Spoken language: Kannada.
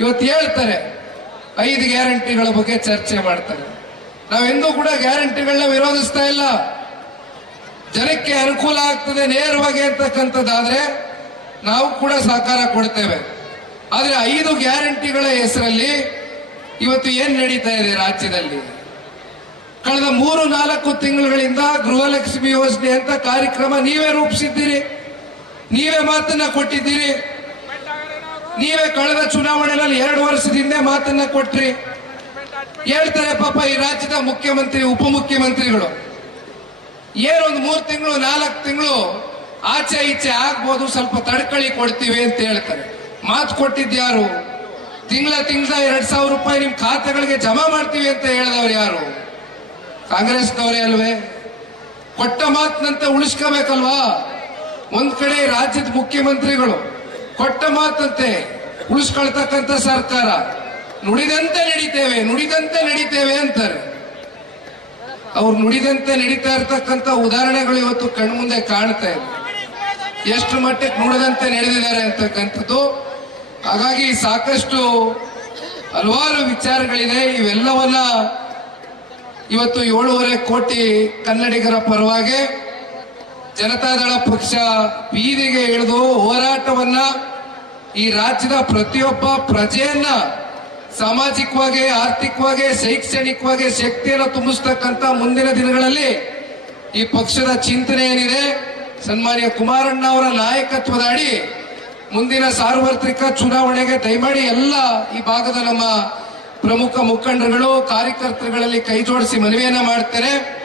ಇವತ್ತು ಹೇಳ್ತಾರೆ, ಐದು ಗ್ಯಾರಂಟಿಗಳ ಬಗ್ಗೆ ಚರ್ಚೆ ಮಾಡ್ತಾರೆ. ನಾವೆಂದೂ ಕೂಡ ಗ್ಯಾರಂಟಿಗಳನ್ನ ವಿರೋಧಿಸ್ತಾ ಇಲ್ಲ. ಜನಕ್ಕೆ ಅನುಕೂಲ ಆಗ್ತದೆ ನೇರವಾಗಿ ಅಂತಕ್ಕಂಥದ್ದಾದ್ರೆ ನಾವು ಕೂಡ ಸಹಕಾರ ಕೊಡ್ತೇವೆ. ಆದ್ರೆ ಐದು ಗ್ಯಾರಂಟಿಗಳ ಹೆಸರಲ್ಲಿ ಇವತ್ತು ಏನ್ ನಡೀತಾ ಇದೆ ರಾಜ್ಯದಲ್ಲಿ? ಕಳೆದ ಮೂರು, ನಾಲ್ಕು ತಿಂಗಳುಗಳಿಂದ ಗೃಹಲಕ್ಷ್ಮಿ ಯೋಜನೆ ಅಂತ ಕಾರ್ಯಕ್ರಮ ನೀವೇ ರೂಪಿಸಿದ್ದೀರಿ. ನೀವೇ ಮಾತನ್ನ ಕೊಟ್ಟಿದ್ದೀರಿ. ನೀವೇ ಕಳೆದ ಚುನಾವಣೆಯಲ್ಲಿ ಎರಡು ವರ್ಷದಿಂದ ಮಾತನ್ನ ಕೊಟ್ರಿ. ಹೇಳ್ತಾರೆ ಪಾಪ ಈ ರಾಜ್ಯದ ಮುಖ್ಯಮಂತ್ರಿ, ಉಪಮುಖ್ಯಮಂತ್ರಿಗಳು. ಏನೊಂದು ಮೂರು ತಿಂಗಳು, ನಾಲ್ಕು ತಿಂಗಳು ಆಚೆ ಈಚೆ ಆಗ್ಬೋದು, ಸ್ವಲ್ಪ ತಡ್ಕಳಿ ಕೊಡ್ತೀವಿ ಅಂತ ಹೇಳ್ತಾರೆ. ಮಾತು ಕೊಟ್ಟಿದ್ಯಾರು ತಿಂಗಳ ತಿಂಗಳ ಎರಡ್ ಸಾವಿರ ರೂಪಾಯಿ ನಿಮ್ ಖಾತೆಗಳಿಗೆ ಜಮಾ ಮಾಡ್ತೀವಿ ಅಂತ ಹೇಳಿದವ್ರು ಯಾರು? ಕಾಂಗ್ರೆಸ್ನವರೇ ಅಲ್ವೇ? ಕೊಟ್ಟ ಮಾತಿನಂತೆ ಉಳಿಸ್ಕೋಬೇಕಲ್ವಾ? ಒಂದ್ ಕಡೆ ರಾಜ್ಯದ ಮುಖ್ಯಮಂತ್ರಿಗಳು. ಕೊಟ್ಟ ಮಾತಂತೆ ಉಳಿಸ್ಕೊಳ್ತಕ್ಕಂಥ ಸರ್ಕಾರ. ನುಡಿದಂತೆ ನಡೀತೇವೆ ನುಡಿದಂತೆ ನಡೀತೇವೆ ಅಂತಾರೆ. ಅವ್ರು ನುಡಿದಂತೆ ನಡೀತಾ ಇರ್ತಕ್ಕಂಥ ಉದಾಹರಣೆಗಳು ಇವತ್ತು ಕಣ್ಮುಂದೆ ಕಾಣ್ತಾ ಇದೆ. ಎಷ್ಟು ಮಟ್ಟಕ್ಕೆ ನುಡಿದಂತೆ ನಡೆದಿದ್ದಾರೆ ಅಂತಕ್ಕಂಥದ್ದು. ಹಾಗಾಗಿ ಸಾಕಷ್ಟು ಹಲವಾರು ವಿಚಾರಗಳಿದೆ. ಇವೆಲ್ಲವನ್ನ ಇವತ್ತು ಏಳೂವರೆ ಕೋಟಿ ಕನ್ನಡಿಗರ ಪರವಾಗಿ ಜನತಾದಳ ಪಕ್ಷ ಬೀದಿಗೆ ಇಳಿದು ಹೋರಾಟವನ್ನ ಈ ರಾಜ್ಯದ ಪ್ರತಿಯೊಬ್ಬ ಪ್ರಜೆಯನ್ನ ಸಾಮಾಜಿಕವಾಗಿ, ಆರ್ಥಿಕವಾಗಿ, ಶೈಕ್ಷಣಿಕವಾಗಿ ಶಕ್ತಿಯನ್ನು ತುಂಬಿಸ್ತಕ್ಕಂತ ಮುಂದಿನ ದಿನಗಳಲ್ಲಿ ಈ ಪಕ್ಷದ ಚಿಂತನೆ ಏನಿದೆ, ಸನ್ಮಾನ್ಯ ಕುಮಾರಣ್ಣ ಅವರ ನಾಯಕತ್ವದ ಅಡಿ ಮುಂದಿನ ಸಾರ್ವತ್ರಿಕ ಚುನಾವಣೆಗೆ ದಯಮಾಡಿ ಎಲ್ಲ ಈ ಭಾಗದ ನಮ್ಮ ಪ್ರಮುಖ ಮುಖಂಡರುಗಳು, ಕಾರ್ಯಕರ್ತರುಗಳಲ್ಲಿ ಕೈ ಜೋಡಿಸಿ ಮನವಿಯನ್ನ ಮಾಡ್ತಾರೆ